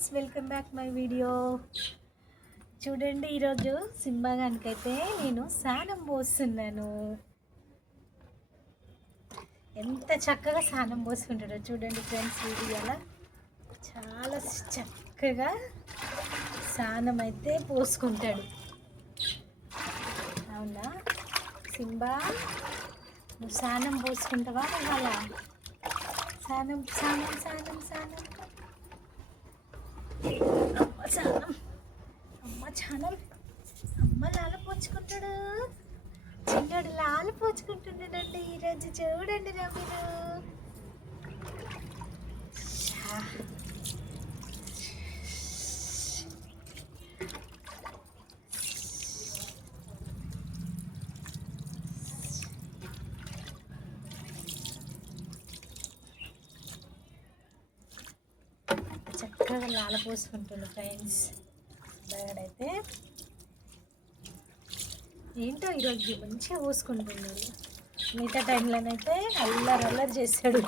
Friends, welcome back my video. చూడండి, ఈరోజు సింబాగానికైతే నేను స్నానం పోస్తున్నాను. ఎంత చక్కగా స్నానం పోసుకుంటాడో చూడండి ఫ్రెండ్స్. వీడియోలో చాలా చక్కగా స్నానం అయితే పోసుకుంటాడు. అవునా సింబా, నువ్వు స్నానం పోసుకుంటావా? ఇవాళ స్నానం స్నానం స్నానం స్నానం అమ్మ స్నానం అమ్మ స్నానం అమ్మ లాల పోచుకుంటాడు. చిన్నోడు లాల పోచుకుంటున్నాడండి ఈరోజు. చూడండి రా మీరు. చక్కగా లాల పోసుకుంటుంది ఫ్రెండ్స్. బయడైతే ఏంటో ఈరోజు మంచిగా పోసుకుంటున్నాడు. మిగతా టైంలోనైతే అల్లరి అల్లరి చేస్తాడు.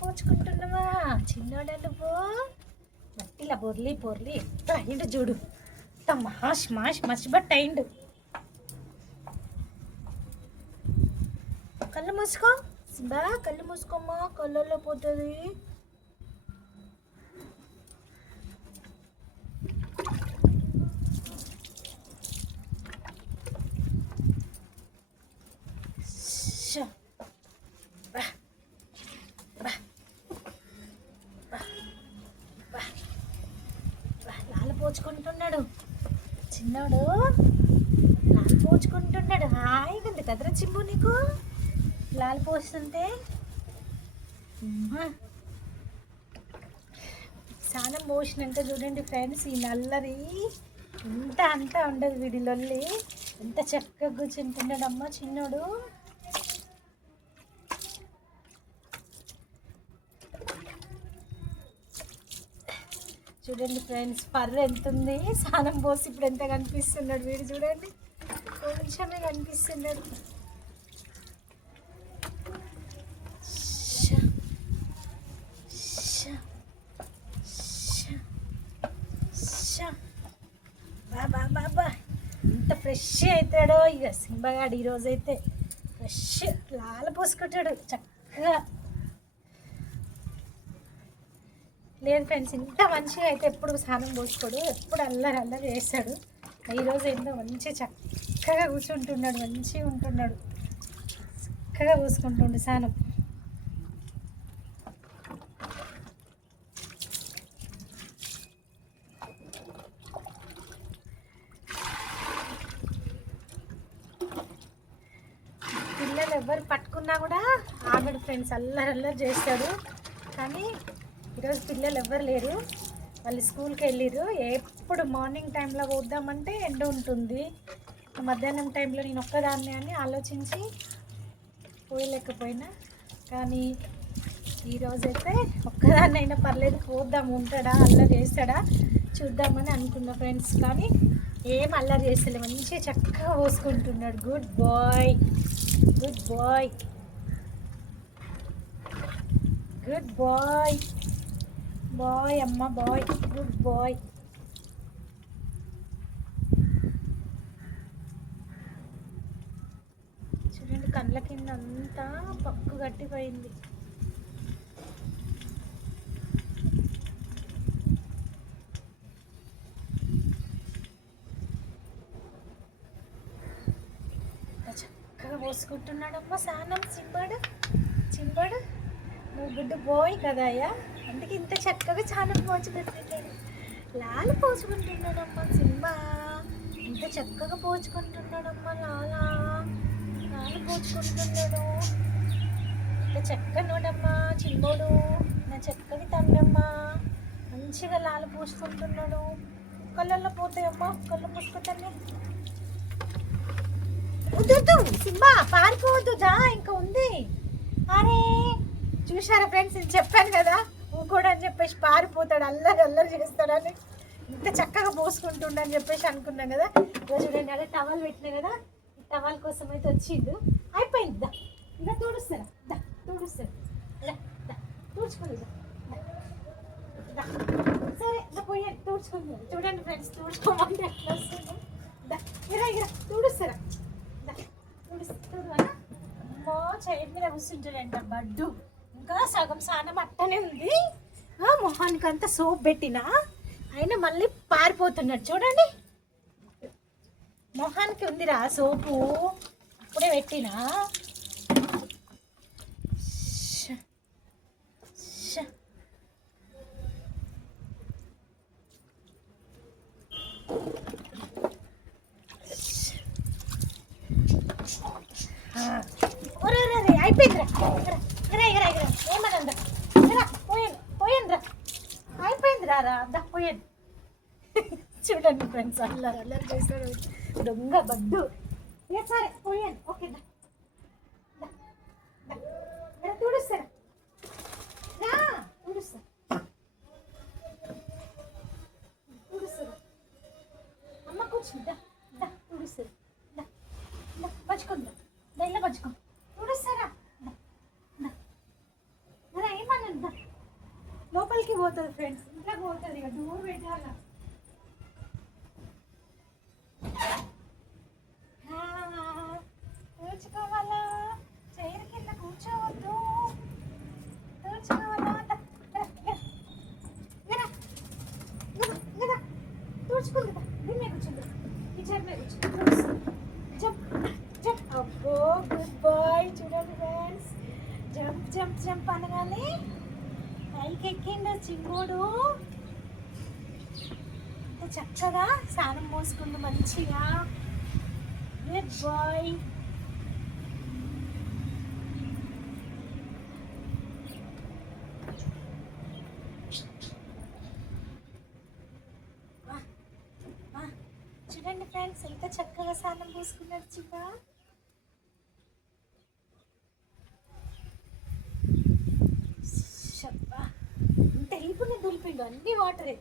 పోచుకుంటున్నావా చిన్నోడలు? పో మట్టిలా బొర్లి బొర్లి ఎంత అయిండు చూడు. ఎంత మాష్ మాష్ మసిబట్ అయిండు. కళ్ళు మూసుకో బా, కళ్ళు మూసుకోమ్మా, కళ్ళల్లో పోతుంది. పోచుకుంటున్నాడు చిన్నోడు, లాలు పోచుకుంటున్నాడు. హాయిగా ఉంది కదరా చింబు నీకు లాలు పోస్తుంటే. స్నానం పోసినాక చూడండి ఫ్రెండ్స్, ఈ నల్లరి ఇంత అంతా ఉండదు వీడిలొల్లి. ఎంత చక్కగా కూర్చుంటున్నాడమ్మా చిన్నోడు. చూడండి ఫ్రెండ్స్, పర్ర ఎంత ఉంది. స్నానం పోసి ఇప్పుడు ఎంత కనిపిస్తున్నాడు వీడు. చూడండి, కొంచెమే కనిపిస్తున్నాడు. బాబా బాబా ఎంత ఫ్రెష్ అవుతాడో ఇక సింబగాడు. ఈరోజైతే ఫ్రెష్ లాల పోసుకుంటాడు చక్కగా. లేదు ఫ్రెండ్స్, ఇంత మంచిగా అయితే ఎప్పుడు స్నానం పోసుకోడు, ఎప్పుడు అల్లరి అల్లరి చేస్తాడు. ఈరోజు ఏంటో మంచిగా చక్కగా కూర్చుంటున్నాడు, మంచిగా ఉంటున్నాడు, చక్కగా పోసుకుంటుండు స్నానం. పిల్లలు ఎవరు పట్టుకున్నా కూడా ఆగడు ఫ్రెండ్స్, అల్లరి అల్లరి చేస్తాడు. కానీ ఈరోజు పిల్లలు ఎవ్వరు లేరు, వాళ్ళు స్కూల్కి వెళ్ళిర్రు. ఎప్పుడు మార్నింగ్ టైంలో పోద్దామంటే ఎండ ఉంటుంది, మధ్యాహ్నం టైంలో నేను ఒక్కదాన్ని అని ఆలోచించి పోయలేకపోయినా. కానీ ఈరోజైతే ఒక్కదాన్ని అయినా పర్లేదు, పోద్దాం, ఉంటాడా అల్లరి చేస్తాడా చూద్దామని అనుకున్నా ఫ్రెండ్స్. కానీ ఏం అల్లరి చేస్తలే, మంచిగా చక్కగా పోసుకుంటున్నాడు. Good boy, good boy, good boy, bye అమ్మ, బాయ్, గుడ్ బాయ్. చూడండి, కళ్ళ కింద అంతా పక్కు గట్టిపోయింది. చక్కగా పోసుకుంటున్నాడమ్మా స్నానం చింబాడు. చింబాడు, నువ్వు గుడ్ బాయ్ కదా అయ్యా, అందుకే ఇంత చక్కగా చాలా పోచుకుంటున్నాడు. లాలు పోచుకుంటున్నాడమ్మా సింబా, ఇంత చక్కగా పోచుకుంటున్నాడమ్మా లాలా. లాలు పోసుకుంటున్నాడు. ఇంకా చక్కనోడమ్మా చిన్నోడు, నా చక్కని తండ్రమ్మా. మంచిగా లాలు పోసుకుంటున్నాడు. కళ్ళల్లో పోతాయమ్మా, కళ్ళు పూసుకుంటానే. వద్దు సింబా, పారిపోవద్దు, జా ఇంకా ఉంది. అరే చూసారా ఫ్రెండ్స్, నేను చెప్పాను కదా ఇంకోటి అని చెప్పేసి పారిపోతాడు, అల్లరి అల్లరి చేస్తాడని. ఇంత చక్కగా పోసుకుంటుండని చెప్పేసి అనుకున్నాం కదా. రోజు చూడండి, అదే టవల్ పెట్టినా కదా, ఈ టవల్ కోసం అయితే వచ్చిండు. అయిపోయింది, దా ఇంకా తుడుస్తారా, దా తుడుస్తారా, తుడుచుకుంది, సరే దా పోయి తుడుచుకుంది. చూడండి ఫ్రెండ్స్, తుడుచుకోమంటే ఎట్లా వస్తుంది. దా ఇరా ఇరా తుడుస్తారా, దా తుడుస్తున్నా. అమ్మో చైర్ మీద కూర్చుంటాడంట బడ్డు. ఇంకా సగం స్నానం అట్టనే ఉంది. మొహానికి అంతా సోప్ పెట్టినా అయినా మళ్ళీ పారిపోతున్నాడు. చూడండి, మొహానికి ఉందిరా సోపు, అప్పుడే పెట్టినా. అయిపోయిందిరా, ఏమనందా పోయాను రా, అయిపోయింది రా దా పోయాను. చూడండి ఫ్రెండ్స్, అల్లరి అల్లరి చేస్తాడు దొంగ బడ్డు. సరే పోయాను, ఓకే తుడుస్తారా, తుడుస్తారా అమ్మ కూర్చుందా, తుడుస్తారు, పచ్చుకుందా, దైలో పచ్చుకో, తుడుస్తారా, ఏమన్నా లోపలికి పోతుంది ఫ్రెండ్స్, ఇంట్లోకి పోతుంది, ఇక డోర్ పెట్టాల. కూర్చుకోవాలా, చైర్ కింద కూర్చోవద్దు, కూర్చుకోవాలా, కూర్చుకుందా, దీని మీద కూర్చుంది, ఈ చైర్ మీద కూర్చుంది. జంప్ జంప్, అబ్బో గుడ్ బాయ్. చూడండి ఫ్రెండ్స్, జంప్ జంప్ జంప్ అనగానే పైకి ఎక్కిండు చిన్నోడు. చక్కగా స్నానం పోసుకుండు మంచిగా, గుడ్ బాయ్. చూడండి ఫ్రెండ్స్, ఎంత చక్కగా స్నానం పోసుకున్నాడు చిన్న. ఇంత హెల్ప్ని దులిపిండు, అన్ని వాటరే.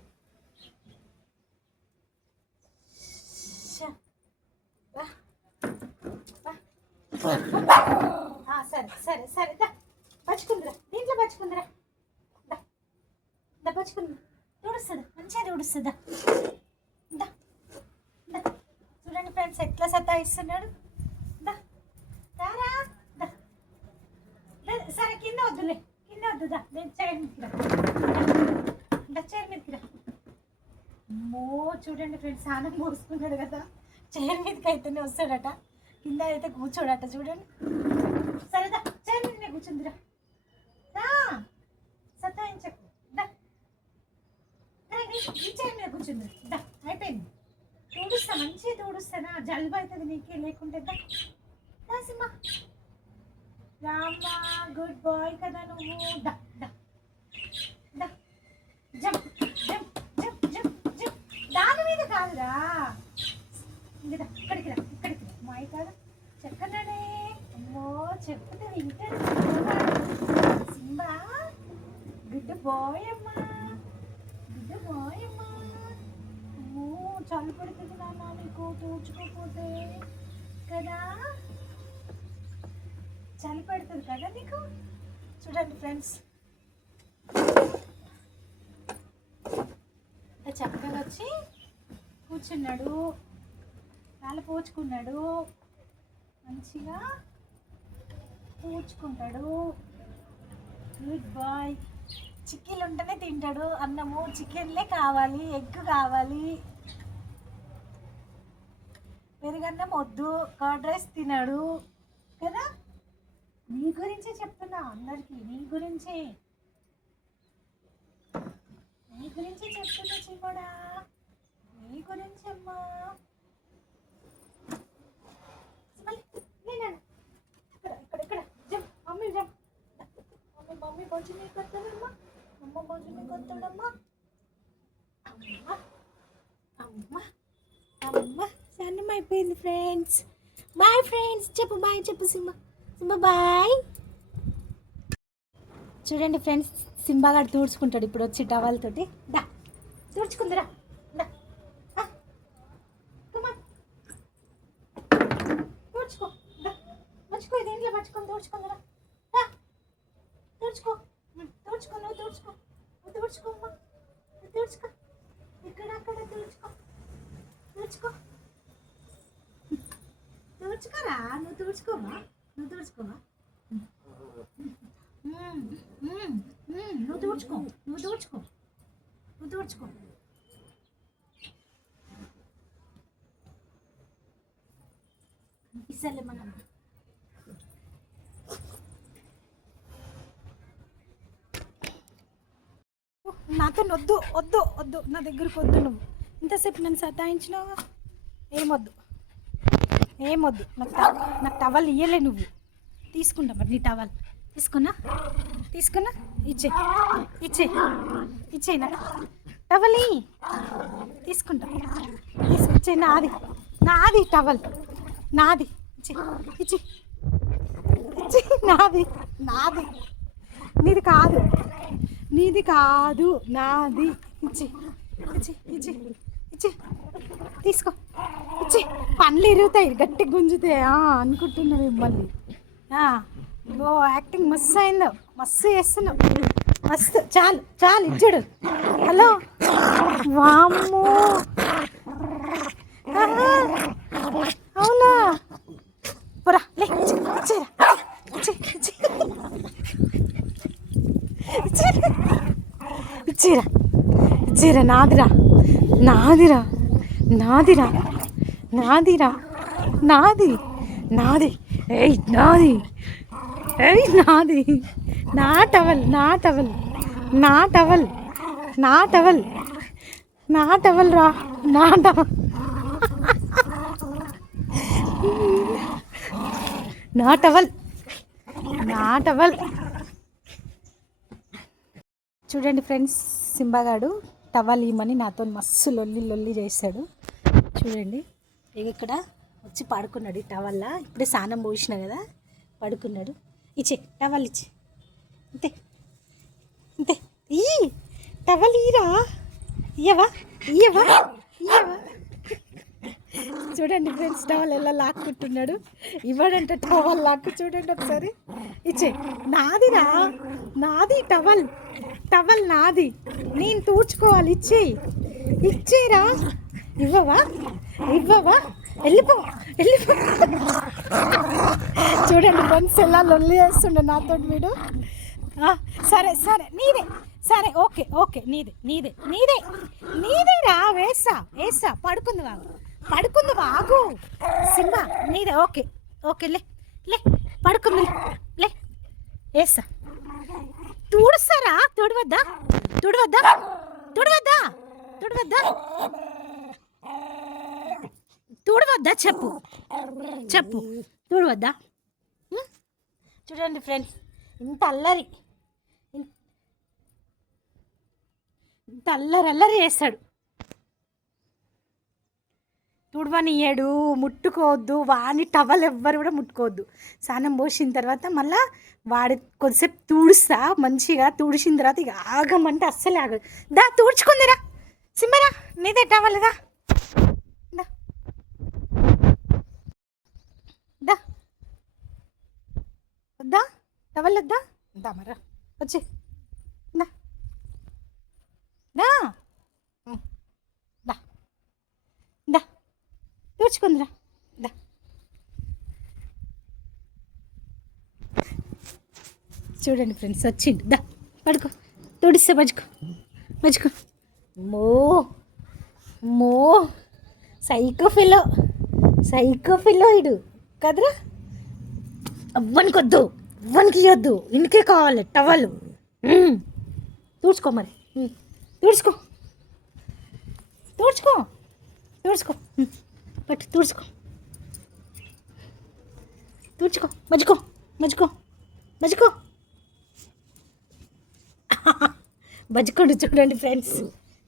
సరే సరే సరే, దా పచ్చుకుందిరా, దీంట్లో పచ్చుకుందిరా, దా పచ్చుకుంది, తుడుస్తుందా, మంచిగా తుడుస్తుందా. చూడండి ఫ్రెండ్స్, ఎట్లా సతాయిస్తున్నాడు. సరే కింద వద్దులే, కింద వద్దుదా, నేను చైర్ మీదకి రా, చైర్ మీదకి రా. అమ్మో చూడండి ఫ్రెండ్స్, స్నానం మోసుకున్నాడు కదా, చైర్ మీదకి అయితేనే వస్తాడట, కింద అయితే కూర్చోడట. చూడండి, సరేదా చైర్ మీద కూర్చుందిరా, సతాయించకు, ఈ చైర్ మీద కూర్చుంది, అయిపోయింది. తుడుస్తా, మంచిగా తుడుస్తానా, జలుబు అవుతుంది నీకే లేకుంటే. సింహ రామ్మా, గుడ్ బాయ్ కదా నువ్వు. Jump jump jump jump jump, దాని మీద కాదురా, ఇంకా ఇక్కడికి రా, ఇక్కడికి రా, మాయ కాదు చెక్కనే. అమ్మో చెప్తే వింటాడు సింబా, గుడ్ బాయ్ అమ్మా, గుడ్ బాయ్ అమ్మా. అమ్మో చలి పడుతుంది నాన్న నీకు తూచుకోకపోతే కదా, చలి పడుతుంది కదా నీకు. చూడండి ఫ్రెండ్స్, చక్కగా వచ్చి కూర్చున్నాడు, కాలు పోచుకున్నాడు, మంచిగా పూచుకుంటాడు, గుడ్ బాయ్. చికెన్లు ఉంటేనే తింటాడు, అన్నము చికెన్లే కావాలి, ఎగ్ కావాలి, పెరుగన్నం వద్దు, కర్డ్ రైస్ తినడు కదా. నీ గురించే చెప్తున్నా అందరికి, నీ గురించే చెప్తున్నా చిన్నోడా, నీ గురించి అమ్మా. భోజనం కొత్తడమ్మా, అమ్మ భోజనం కొత్తడమ్మా, అమ్మ అమ్మ అమ్మ. సన్నం అయిపోయింది ఫ్రెండ్స్. బాయ్ ఫ్రెండ్స్, చెప్పు బాయ్, చెప్పు సింబా, సింబా బాయ్. చూడండి ఫ్రెండ్స్, సింబాగాడు తుడుచుకుంటాడు ఇప్పుడు వచ్చి టవల్ తోటి. దా తుడుచుకుందిరా, దా తుడుచుకో, తుడుచుకో, దేంట్లో పట్టుకొని తుడుచుకుందిరా, తుడుచుకో, తుడుచుకో, నువ్వు తుడుచుకో, నువ్వు తుడుచుకోమ్మా, నువ్వు తుడుచుకో, ఇక్కడ అక్కడ తుడుచుకో, తుడుచుకో, తుడుచుకోరా, నువ్వు తుడుచుకోమా, నువ్వు తుడుచుకోమా, నువ్వు తుడుచుకో, నువ్వు తుడుచుకో, నువ్వు తుడుచుకో. ఇసలే మనం నాతో వద్దు వద్దు వద్దు, నా దగ్గరకు వద్దు. నువ్వు ఇంతసేపు నన్ను సతాయించినావు. ఏమొద్దు ఏమొద్దు, నాకు టవల్ ఇయ్యలే. నువ్వు తీసుకుంటా మరి నీ టవల్ తీసుకున్నా, తీసుకున్నా, ఇచ్చే ఇచ్చే ఇచ్చే, నాకు టవల్ తీసుకుంటా, తీసుకొచ్చే. నాది నాది టవల్, నాది ఇచ్చే, ఇచ్చే ఇచ్చే, నాది నాది, నీది కాదు, నీది కాదు, నాది. ఇచ్చి ఇచ్చి ఇచ్చి ఇచ్చి, తీసుకో, ఇచ్చి. పండ్లు ఇరుగుతాయి, గట్టి గుంజుతాయి అనుకుంటున్నా మిమ్మల్ని. ఓ యాక్టింగ్ మస్తు అయిందో, మస్తు చేస్తున్నావు, మస్తు. చాలు చాలు, ఇచ్చాడు. హలో, వామ్మో, అవునా, పోరా లే, ఇచ్చేరా, ఇచ్చేరా, ఇచ్చేరా, నాదిరా, నాదిరా, నాదిరా, నాదిరా, నాది, నాది, ఏయ్ నాది, ఏయ్ నాది, నా టవల్, నా టవల్, నా టవల్, నా టవల్, నా టవల్ రా, నా టవల్, నా టవల్, నా టవల్. చూడండి ఫ్రెండ్స్, సింబాగాడు టవల్ ఇమ్మని నాతో మస్తు లొల్లి లొల్లి చేస్తాడు. చూడండి, ఇక్కడ వచ్చి పడుకున్నాడు ఈ టవల్లా. ఇప్పుడే స్నానం పోసిన కదా, పడుకున్నాడు. ఇచ్చే టవల్, ఇచ్చే, అంతే అంతే. ఈ టవల్ ఈరా, ఇయ్యవా, ఇయ్యవా, ఇయ్యవా. చూడండి ఫ్రెండ్స్, టవల్ ఎలా లాక్కుంటున్నాడు. ఇవ్వడంటే టవల్ లాక్కు, చూడండి ఒకసారి. ఇచ్చే, నాదిరా, నాది టవల్, టవల్ నాది, నేను తూడ్చుకోవాలి. ఇచ్చేయి, ఇచ్చేరా. ఇవ్వవా, ఇవ్వవా, వెళ్ళిపో, వెళ్ళిపో. చూడండి ఫ్రెండ్స్, ఎలా లొల్లి వేస్తుండే నాతో వీడు. సరే సరే, నీదే, సరే, ఓకే ఓకే, నీదే నీదే నీదే నీదే రా, వేస్తా వేస్తా. పడుకుంది వాగు, పడుకుంది వాగు. సింబా నీదే, ఓకే ఓకే, లే లే, పడుకుంది, లే, వేస్తా. తుడుస్తారా, తుడవద్దా, తుడవద్దా, తుడవద్దా, తుడవద్దా, తుడవద్దా, చెప్పు చెప్పు, తుడవద్దా. చూడండి ఫ్రెండ్స్, ఇంత అల్లరి, ఇంత అల్లరి అల్లరి చేస్తాడు. తుడవనియ్యాడు, ముట్టుకోవద్దు, వాడిని టవల్ ఎవ్వరు కూడా ముట్టుకోవద్దు. స్నానం పోసిన తర్వాత మళ్ళీ వాడి కొద్దిసేపు తుడుస్తా, మంచిగా తుడిసిన తర్వాత ఇక ఆగమంటే అస్సలే ఆగదు. దా తుడుచుకుందిరా, సింబరా, నీదే టవల్, దా దా, వద్దా టవల్, వద్దా, దా మరా, వచ్చి దా దా దా దా, తుడుచుకుందిరా, దా. చూడండి ఫ్రెండ్స్, వచ్చిండు. దా పడుకో, తుడిస్తే మజ్జుకో, మజ్జుకో. మో మో, సైకో ఫిలో, సైకో ఫిలో ఇడు కదరా. అవ్వనికి వద్దు, అవ్వనికి ఇవ్వద్దు, ఇంటికే కావాలి టవల్. తుడుచుకో మరి, తుడుచుకో, తుడుచుకో, తుడుచుకో, పట్టు, తుడుచుకో, తుడుచుకో, మజ్జుకో, మజ్జుకో, మజ్జుకో, బజ్జికొండు చూడండి ఫ్రెండ్స్,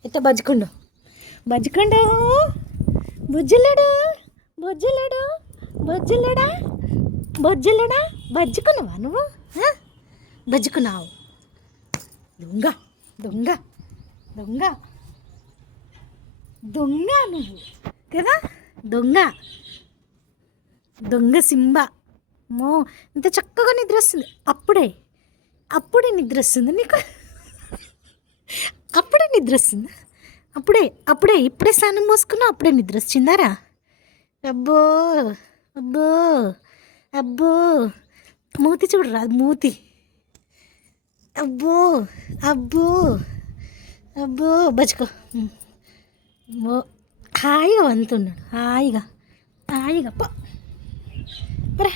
ఎట్ట బజ్జికొండు బజ్జికొండు, బుజ్జిలేడు బొజ్జులేడు, బొజ్జులేడా బొజ్జులేడా, బజ్జుకున్నావా నువ్వు? బజ్జుకున్నావు. దొంగ దొంగ దొంగ దొంగ నువ్వు కదా, దొంగ దొంగ సింబా. మో ఇంత చక్కగా నిద్ర వస్తుంది, అప్పుడే నిద్ర వస్తుంది నీకు, అప్పుడే నిద్ర వస్తుందా? అప్పుడే ఇప్పుడే స్నానం పోసుకున్నావు, అప్పుడే నిద్ర వచ్చిందారా? అబ్బో అబ్బో అబ్బో, మూతి చూడరా మూతి, అబ్బో అబ్బో అబ్బో, బచ్చుకో. హాయిగా వంతున్నాడు, హాయిగా పరా.